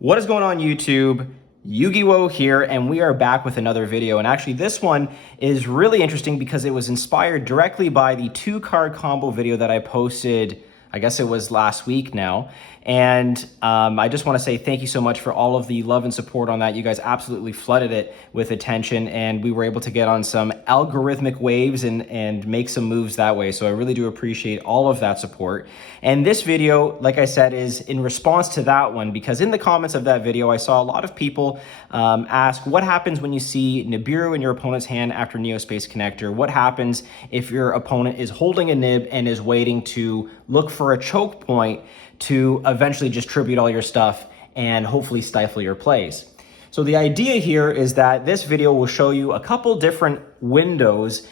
What is going on YouTube? Yu-Gi-Oh here, and we are back with another video. And actually this one is really interesting because it was inspired directly by the 2-card combo video that I posted, I guess it was last week now. And I just want to say thank you so much for all of the love and support on that. You guys absolutely flooded it with attention, and we were able to get on some algorithmic waves and make some moves that way. So I really do appreciate all of that support. And this video, like I said, is in response to that one, because in the comments of that video, I saw a lot of people ask, what happens when you see Nibiru in your opponent's hand after Neospace Connector? What happens if your opponent is holding a nib and is waiting to look for a choke point to eventually distribute all your stuff and hopefully stifle your plays? So the idea here is that this video will show you a couple different windows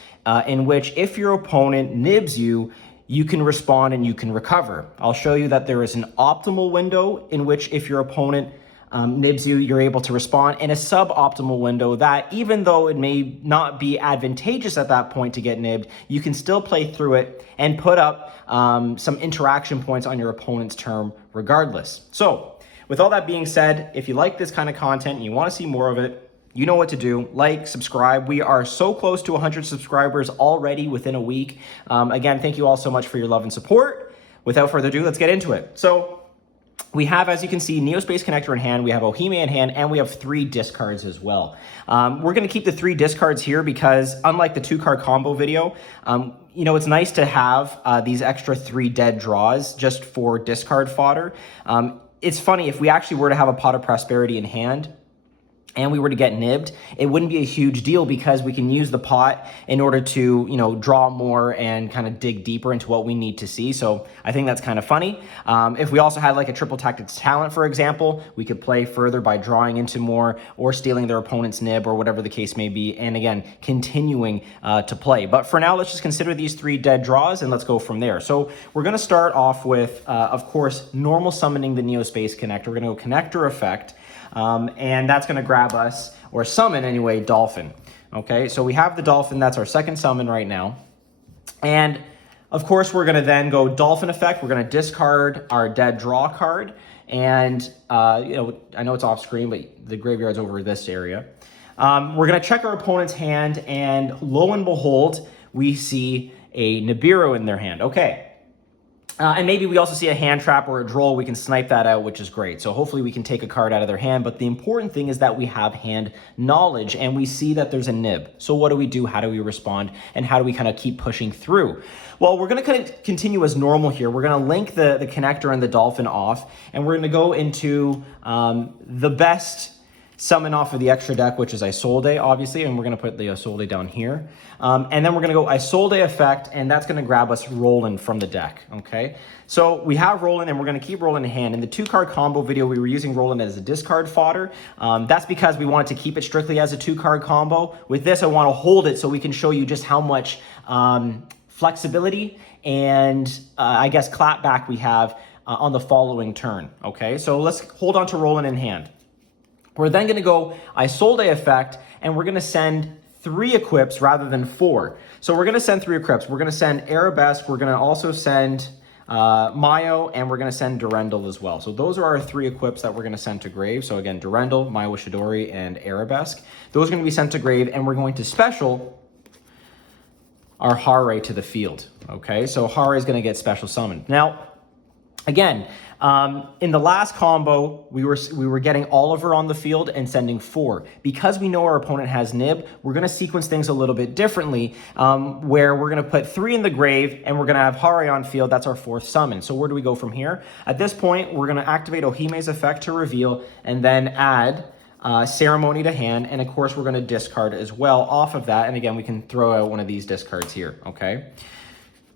in which if your opponent nibs you, you can respond and you can recover. I'll show you that there is an optimal window in which if your opponent nibs you, you're able to respond, and a suboptimal window that even though it may not be advantageous at that point to get nibbed, you can still play through it and put up some interaction points on your opponent's turn regardless. So with all that being said, if you like this kind of content and you want to see more of it, you know what to do. Like, subscribe. We are so close to 100 subscribers already within a week. Again, thank you all so much for your love and support. Without further ado, let's get into it. So we have, as you can see, Neospace Connector in hand, we have Ohime in hand, and we have 3 discards as well. We're going to keep the 3 discards here because unlike the 2-card combo video, you know, it's nice to have these extra 3 dead draws just for discard fodder. It's funny, if we actually were to have a Pot of Prosperity in hand, and we were to get nibbed, it wouldn't be a huge deal because we can use the pot in order to, you know, draw more and kind of dig deeper into what we need to see. So I think that's kind of funny. If we also had like a Triple Tactics Talent, for example, we could play further by drawing into more or stealing their opponent's nib or whatever the case may be. And again, continuing to play. But for now, let's just consider these 3 dead draws and let's go from there. So we're going to start off with, of course, normal summoning the Neospace Connector. We're going to go Connector Effect. And that's going to grab us, or summon anyway, Dolphin. Okay, so we have the Dolphin. That's our second summon right now. And of course, we're going to then go Dolphin Effect. We're going to discard our dead draw card. And, you know, I know it's off screen, but the graveyard's over this area. We're going to check our opponent's hand, and lo and behold, we see a Nibiru in their hand. Okay. And maybe we also see a hand trap or a droll. We can snipe that out, which is great. So hopefully we can take a card out of their hand. But the important thing is that we have hand knowledge and we see that there's a nib. So what do? How do we respond? And how do we kind of keep pushing through? Well, we're going to kind of continue as normal here. We're going to link the connector and the dolphin off. And we're going to go into the best summon off of the extra deck, which is Isolde, obviously, and we're going to put the Isolde down here. And then we're going to go Isolde Effect, and that's going to grab us Roland from the deck, okay? So we have Roland, and we're going to keep Roland in hand. In the 2-card combo video, we were using Roland as a discard fodder. That's because we wanted to keep it strictly as a 2-card combo. With this, I want to hold it so we can show you just how much flexibility and, I guess, clapback we have on the following turn, okay? So let's hold on to Roland in hand. We're then going to go Isolde Effect, and we're going to send 3 equips rather than 4. So we're going to send 3 equips. We're going to send Arabesque. We're going to also send Mayo, and we're going to send Durendal as well. So those are our 3 equips that we're going to send to grave. So again, Durendal, Mayo Shidori, and Arabesque. Those are going to be sent to grave, and we're going to special our Hare to the field. Okay, so Hare is going to get special summoned. Now, again, in the last combo, we were getting Oliver on the field and sending 4. Because we know our opponent has nib, we're going to sequence things a little bit differently, where we're going to put 3 in the grave and we're going to have Hare on field. That's our 4th summon. So where do we go from here? At this point, we're going to activate Ohime's effect to reveal and then add Ceremony to hand. And of course, we're going to discard as well off of that. And again, we can throw out one of these discards here, okay?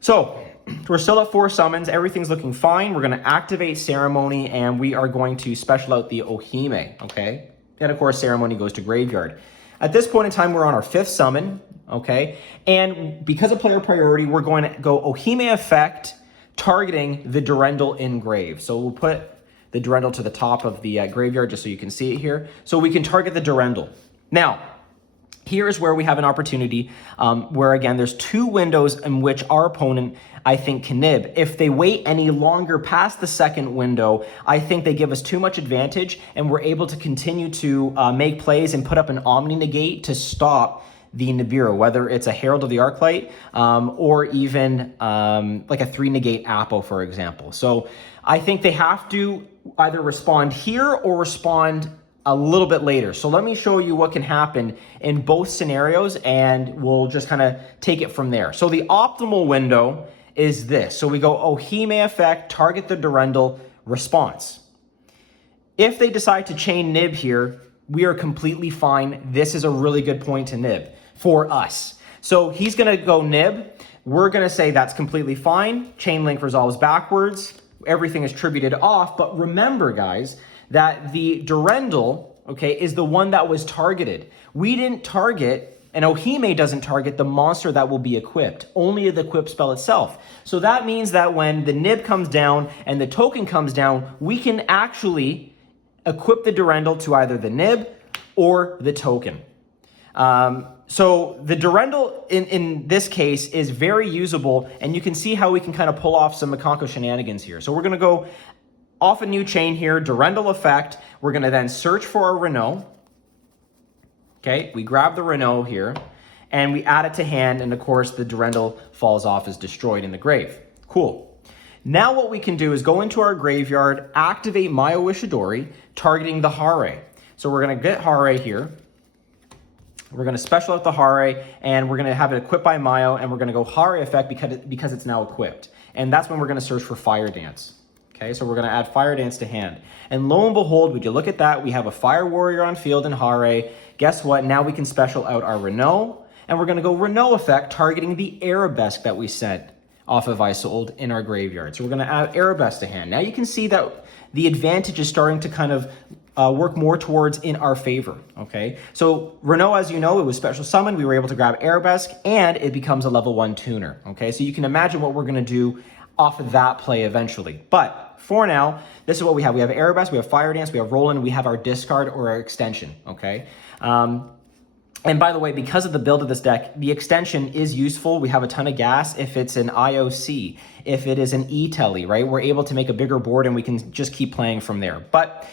So we're still at 4 summons. Everything's looking fine. We're going to activate Ceremony, and we are going to special out the Ohime, okay? And of course, Ceremony goes to graveyard. At this point in time, we're on our 5th summon, okay? And because of player priority, we're going to go Ohime Effect, targeting the Durendal in grave. So we'll put the Durendal to the top of the graveyard just so you can see it here. So we can target the Durendal. Now, Here's where we have an opportunity where, again, there's 2 windows in which our opponent, I think, can nib. If they wait any longer past the second window, I think they give us too much advantage, and we're able to continue to make plays and put up an Omni Negate to stop the Nibiru, whether it's a Herald of the Arclight or even like a 3 Negate Apo, for example. So I think they have to either respond here or respond a little bit later. So let me show you what can happen in both scenarios, and we'll just kind of take it from there. So the optimal window is this. So we go Ohime effect, target the Durendal, response. If they decide to chain nib here, we are completely fine. This is a really good point to nib for us. So he's gonna go nib. We're gonna say that's completely fine. Chain link resolves backwards. Everything is tributed off. But remember, guys, that the Durendal, okay, is the one that was targeted. We didn't target, and Ohime doesn't target the monster that will be equipped, only the equip spell itself. So that means that when the nib comes down and the token comes down, we can actually equip the Durendal to either the nib or the token. So the Durendal in this case is very usable, and you can see how we can kind of pull off some Mikankguu shenanigans here. So we're gonna go off a new chain here, Durendal effect. We're gonna then search for our Renault. Okay, we grab the Renault here, and we add it to hand, and of course the Durendal falls off, is destroyed in the grave. Cool. Now what we can do is go into our graveyard, activate Mayo Ishidori, targeting the Hare. So we're gonna get Hare here. We're gonna special out the Hare, and we're gonna have it equipped by Mayo, and we're gonna go Hare effect because it's now equipped. And that's when we're gonna search for Fire Dance. Okay, so we're gonna add Fire Dance to hand. And lo and behold, would you look at that, we have a Fire Warrior on field in Hare. Guess what, now we can special out our Renault, and we're gonna go Renault effect, targeting the Arabesque that we sent off of Isolde in our graveyard. So we're gonna add Arabesque to hand. Now you can see that the advantage is starting to kind of work more towards in our favor, okay? So Renault, as you know, it was special summoned. We were able to grab Arabesque, and it becomes a level 1 tuner, okay? So you can imagine what we're gonna do off of that play eventually. But for now, this is what we have. We have Arabesque, we have Fire Dance, we have Roland, we have our discard or our extension, okay? And by the way, because of the build of this deck, the extension is useful. We have a ton of gas if it's an IOC, if it is an E-Telly, right? We're able to make a bigger board, and we can just keep playing from there. But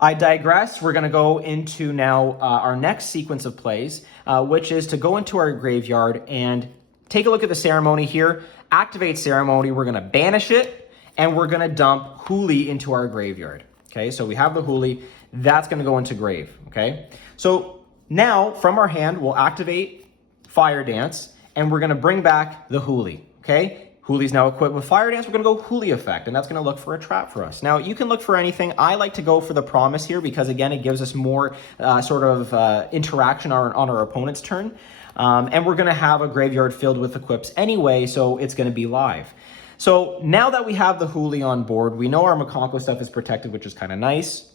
I digress. We're gonna go into now our next sequence of plays, which is to go into our graveyard and take a look at the ceremony here, activate ceremony, we're gonna banish it, and we're gonna dump Huli into our graveyard. Okay, so we have the Huli, that's gonna go into grave, okay? So now, from our hand, we'll activate Fire Dance, and we're gonna bring back the Huli, okay? Huli's now equipped with Fire Dance. We're gonna go Huli effect, and that's gonna look for a trap for us. Now, you can look for anything. I like to go for the Promise here because, again, it gives us more interaction on our opponent's turn. And we're gonna have a graveyard filled with equips anyway, so it's gonna be live. So now that we have the Huli on board, we know our Mikankguu stuff is protected, which is kind of nice,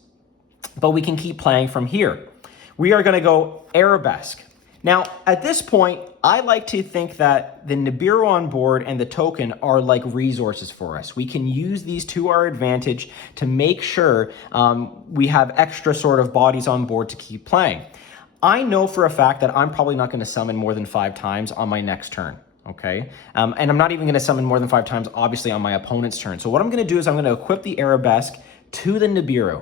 but we can keep playing from here. We are gonna go Arabesque. Now, at this point, I like to think that the Nibiru on board and the token are like resources for us. We can use these to our advantage to make sure we have extra sort of bodies on board to keep playing. I know for a fact that I'm probably not gonna summon more than 5 times on my next turn, okay? And I'm not even gonna summon more than 5 times, obviously, on my opponent's turn. So what I'm gonna do is I'm gonna equip the Arabesque to the Nibiru.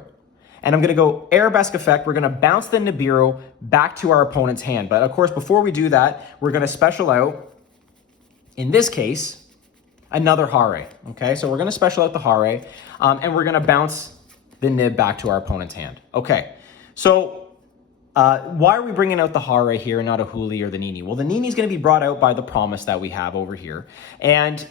And I'm gonna go Arabesque effect. We're gonna bounce the Nibiru back to our opponent's hand. But of course, before we do that, we're gonna special out, in this case, another Hare, okay? So we're gonna special out the Hare, and we're gonna bounce the Nib back to our opponent's hand. Okay, so why are we bringing out the Hare here and not a Huli or the Nini? Well, the Nini is gonna be brought out by the Promise that we have over here. And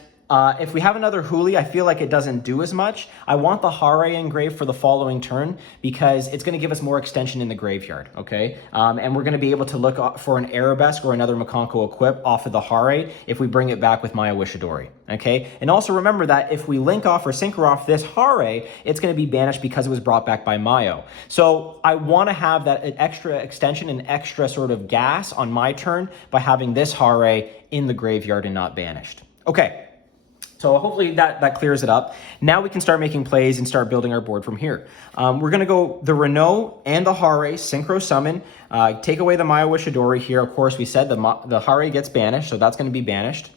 if we have another Huli, I feel like it doesn't do as much. I want the Hare engraved for the following turn because it's going to give us more extension in the graveyard, okay? And we're going to be able to look for an Arabesque or another Mikankguu equip off of the Hare if we bring it back with Mayo Ishidori, okay? And also remember that if we link off or synchro off this Hare, it's going to be banished because it was brought back by Mayo. So I want to have that extra extension and extra sort of gas on my turn by having this Hare in the graveyard and not banished. Okay. So hopefully that clears it up. Now we can start making plays and start building our board from here. We're going to go the Renault and the Hare synchro summon. Take away the Maya Wishidori here. Of course, we said the Hare gets banished, so that's going to be banished.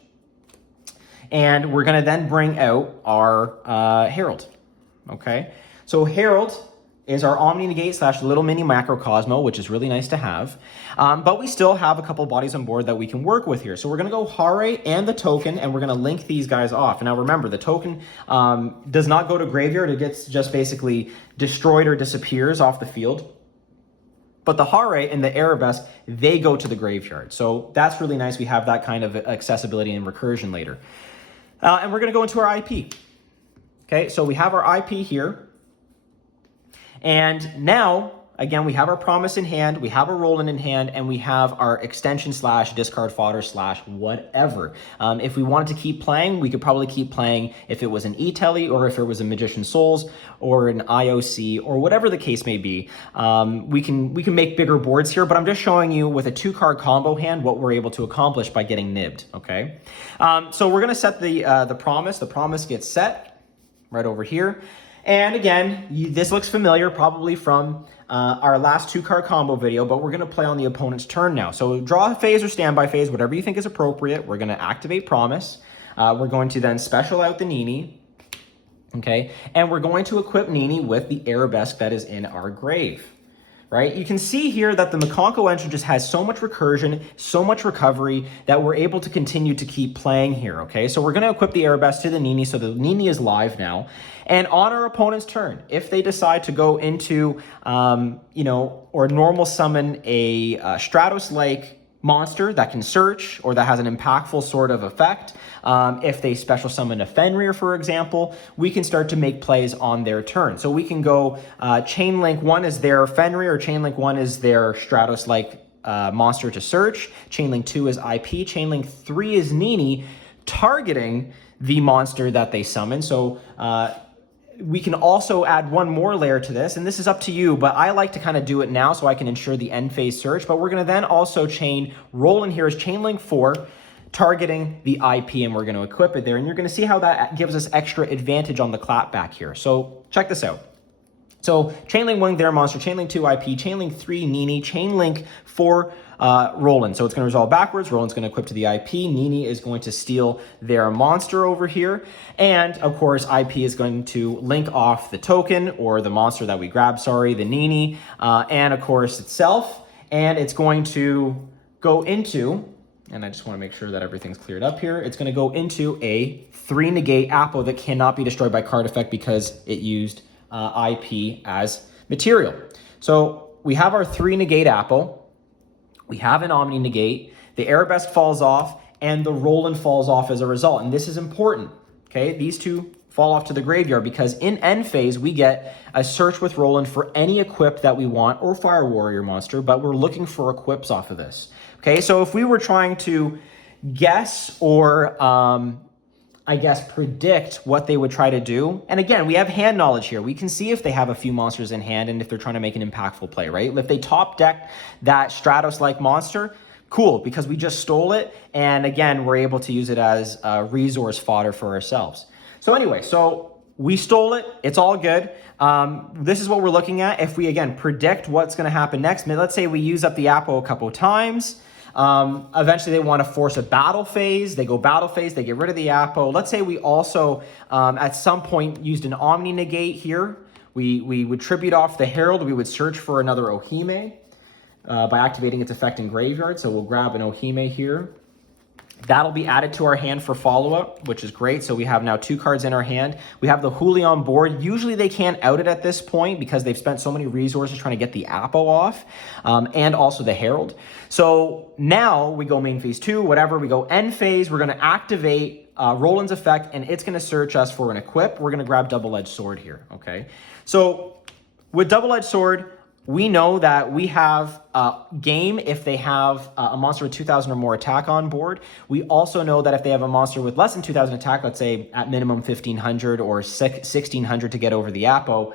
And we're going to then bring out our Herald. Okay, so Herald is our Omni Negate / little mini macrocosmo, which is really nice to have. But we still have a couple bodies on board that we can work with here. So we're going to go Hare and the token, and we're going to link these guys off. Now remember, the token does not go to graveyard. It gets just basically destroyed or disappears off the field. But the Hare and the Arabesque, they go to the graveyard. So that's really nice. We have that kind of accessibility and recursion later. And we're going to go into our IP. Okay, so we have our IP here. And now, again, we have our Promise in hand, we have a Roland in hand, and we have our extension / discard fodder / whatever. If we wanted to keep playing, we could probably keep playing if it was an E-Telly or if it was a Magician Souls or an IOC or whatever the case may be. We can make bigger boards here, but I'm just showing you with a 2-card combo hand what we're able to accomplish by getting nibbed, okay? So we're gonna set the Promise. The Promise gets set right over here. And again, this looks familiar probably from our last 2-card combo video, but we're going to play on the opponent's turn now. So draw a phase or standby phase, whatever you think is appropriate. We're going to activate Promise. We're going to then special out the Nini. Okay, and we're going to equip Nini with the Arabesque that is in our grave. Right? You can see here that the Mikankguu entry just has so much recursion, so much recovery that we're able to continue to keep playing here, okay? So we're going to equip the Arabesque to the Nini, so the Nini is live now. And on our opponent's turn, if they decide to go into, or normal summon a Stratos-like monster that can search or that has an impactful sort of effect. If they special summon a Fenrir, for example, we can start to make plays on their turn. So we can go Chainlink 1 is their Fenrir, or Chainlink 1 is their Stratos-like monster to search. Chainlink 2 is IP. Chainlink 3 is Nini, targeting the monster that they summon. So we can also add one more layer to this, and this is up to you, but I like to kind of do it now so I can ensure the end phase search. But we're going to then also roll in here as Chainlink 4, targeting the IP, and we're going to equip it there. And you're going to see how that gives us extra advantage on the clapback here. So check this out. So Chainlink 1, their monster, Chainlink 2, IP, Chainlink 3, Nini, Chainlink 4, Roland. So it's going to resolve backwards. Roland's going to equip to the IP. Nini is going to steal their monster over here. And of course, IP is going to link off the token or the monster that we grabbed, the Nini, and of course itself. And it's going to go into, and I just want to make sure that everything's cleared up here. It's going to go into a 3-negate Apo that cannot be destroyed by card effect because it used IP as material. So we have our 3-negate Apo. We have an Omni Negate. The Arabesque falls off, and the Roland falls off as a result. And this is important, okay? These two fall off to the graveyard because in end phase, we get a search with Roland for any equip that we want or Fire Warrior monster, but we're looking for equips off of this, okay? So if we were trying to guess or I guess, predict what they would try to do. And again, we have hand knowledge here. We can see if they have a few monsters in hand and if they're trying to make an impactful play, right? If they top deck that Stratos-like monster, cool, because we just stole it. And again, we're able to use it as resource fodder for ourselves. So anyway, so we stole it. It's all good. This is what we're looking at. If we, again, predict what's going to happen next, let's say we use up the Apo a couple of times. Eventually they want to force a battle phase. They go battle phase, they get rid of the Apo. Let's say we also, at some point, used an Omni Negate here. We would tribute off the Herald. We would search for another Ohime by activating its effect in graveyard. So we'll grab an Ohime here. That'll be added to our hand for follow-up, which is great. So we have now 2 cards in our hand. We have the Huli on board. Usually they can't out it at this point because they've spent so many resources trying to get the Apo off, and also the Herald. So now we go main phase 2, whatever. We go end phase. We're going to activate Roland's effect, and it's going to search us for an equip. We're going to grab Double-Edged Sword here, okay? So with Double-Edged Sword, we know that we have game if they have a monster with 2,000 or more attack on board. We also know that if they have a monster with less than 2,000 attack, let's say at minimum 1,500 or 1,600 to get over the Apo,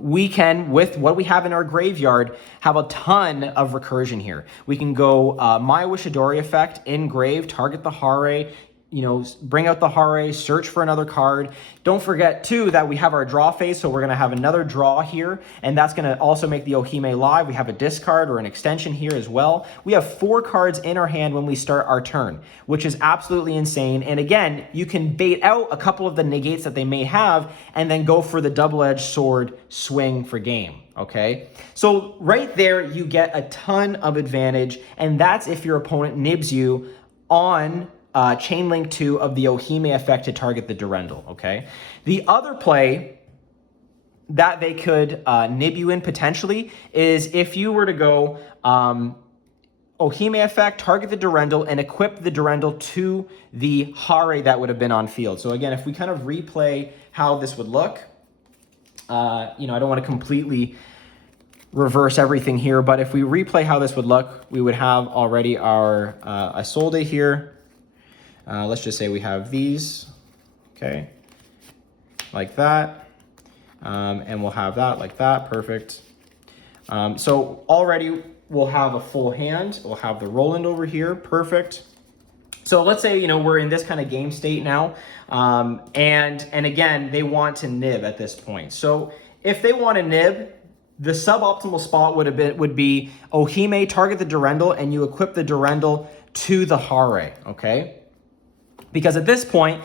we can, with what we have in our graveyard, have a ton of recursion here. We can go Maya Wishidori effect, engrave, target the Hare, bring out the Hare, search for another card. Don't forget too that we have our draw phase, so we're gonna have another draw here, and that's gonna also make the Ohime live. We have a discard or an extension here as well. We have 4 cards in our hand when we start our turn, which is absolutely insane. And again, you can bait out a couple of the negates that they may have and then go for the double-edged sword swing for game. Okay, so right there you get a ton of advantage, and that's if your opponent nibs you on chain link 2 of the Ohime effect to target the Durendal. Okay, the other play that they could nib you in potentially is if you were to go Ohime effect, target the Durendal, and equip the Durendal to the Hare that would have been on field. So again, if we kind of replay how this would look, I don't want to completely reverse everything here, but if we replay how this would look, we would have already our Isolde here. Let's just say we have these, okay, like that, and we'll have that like that, perfect. So already we'll have a full hand, we'll have the Roland over here, perfect. So let's say, we're in this kind of game state now, and again, they want to nib at this point. So if they want to nib, the suboptimal spot would be Ohime, target the Durendal, and you equip the Durendal to the Hare, okay? Because at this point,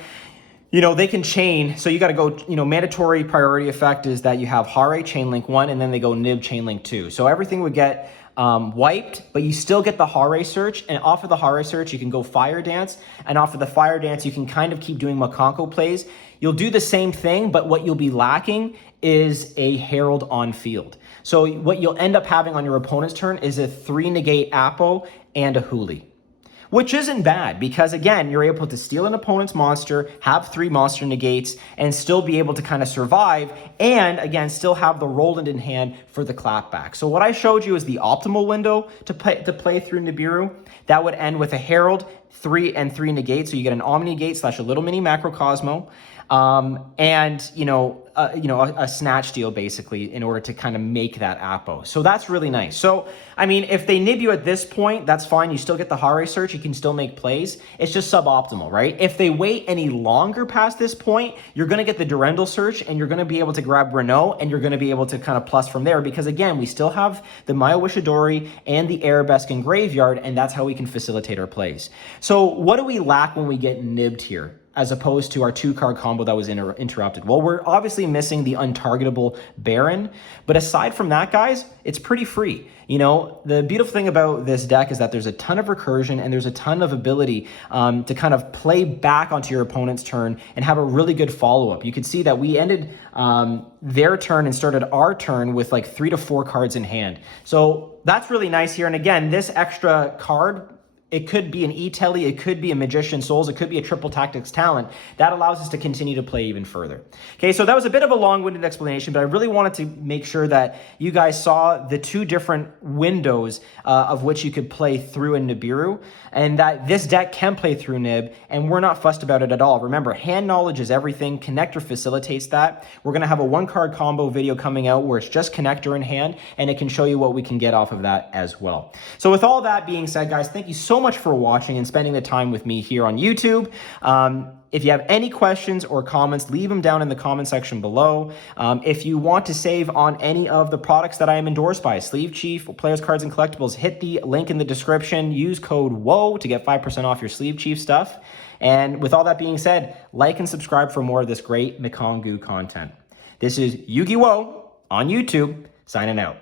they can chain, so you got to go, mandatory priority effect is that you have Hare chain link 1, and then they go nib chain link 2. So everything would get wiped, but you still get the Hare search, and off of the Hare search, you can go Fire Dance, and off of the Fire Dance, you can kind of keep doing Mikankguu plays. You'll do the same thing, but what you'll be lacking is a Herald on field. So what you'll end up having on your opponent's turn is a 3 negate Apo and a Huli, which isn't bad because, again, you're able to steal an opponent's monster, have 3 monster negates, and still be able to kind of survive, and, again, still have the Roland in hand for the clapback. So what I showed you is the optimal window to play through Nibiru. That would end with a Herald, 3 and 3 negates, so you get an Omni Negate / a little mini Macrocosmo, and, a snatch deal basically in order to kind of make that Apo. So that's really nice. So, I mean, if they nib you at this point, that's fine. You still get the Hare search. You can still make plays. It's just suboptimal, right? If they wait any longer past this point, you're going to get the Durendal search and you're going to be able to grab Renault and you're going to be able to kind of plus from there because, again, we still have the Maya Wishidori and the Arabesque in graveyard, and that's how we can facilitate our plays. So what do we lack when we get nibbed here, as opposed to our 2-card combo that was interrupted? Well, we're obviously missing the untargetable Baron, but aside from that, guys, it's pretty free. The beautiful thing about this deck is that there's a ton of recursion and there's a ton of ability to kind of play back onto your opponent's turn and have a really good follow-up. You can see that we ended their turn and started our turn with like 3 to 4 cards in hand. So that's really nice here. And again, this extra card, it could be an E-Telly, it could be a Magician Souls, it could be a Triple Tactics Talent. That allows us to continue to play even further. Okay, so that was a bit of a long-winded explanation, but I really wanted to make sure that you guys saw the 2 different windows of which you could play through in Nibiru, and that this deck can play through Nib, and we're not fussed about it at all. Remember, hand knowledge is everything. Connector facilitates that. We're going to have a 1-card combo video coming out where it's just Connector in hand, and it can show you what we can get off of that as well. So with all that being said, guys, thank you so much for watching and spending the time with me here on YouTube. If you have any questions or comments, leave them down in the comment section below. If you want to save on any of the products that I am endorsed by, Sleeve Chief, Players, Cards, and Collectibles, hit the link in the description. Use code WOE to get 5% off your Sleeve Chief stuff. And with all that being said, like and subscribe for more of this great Mikankguu content. This is Yu-Gi-Oh! On YouTube, signing out.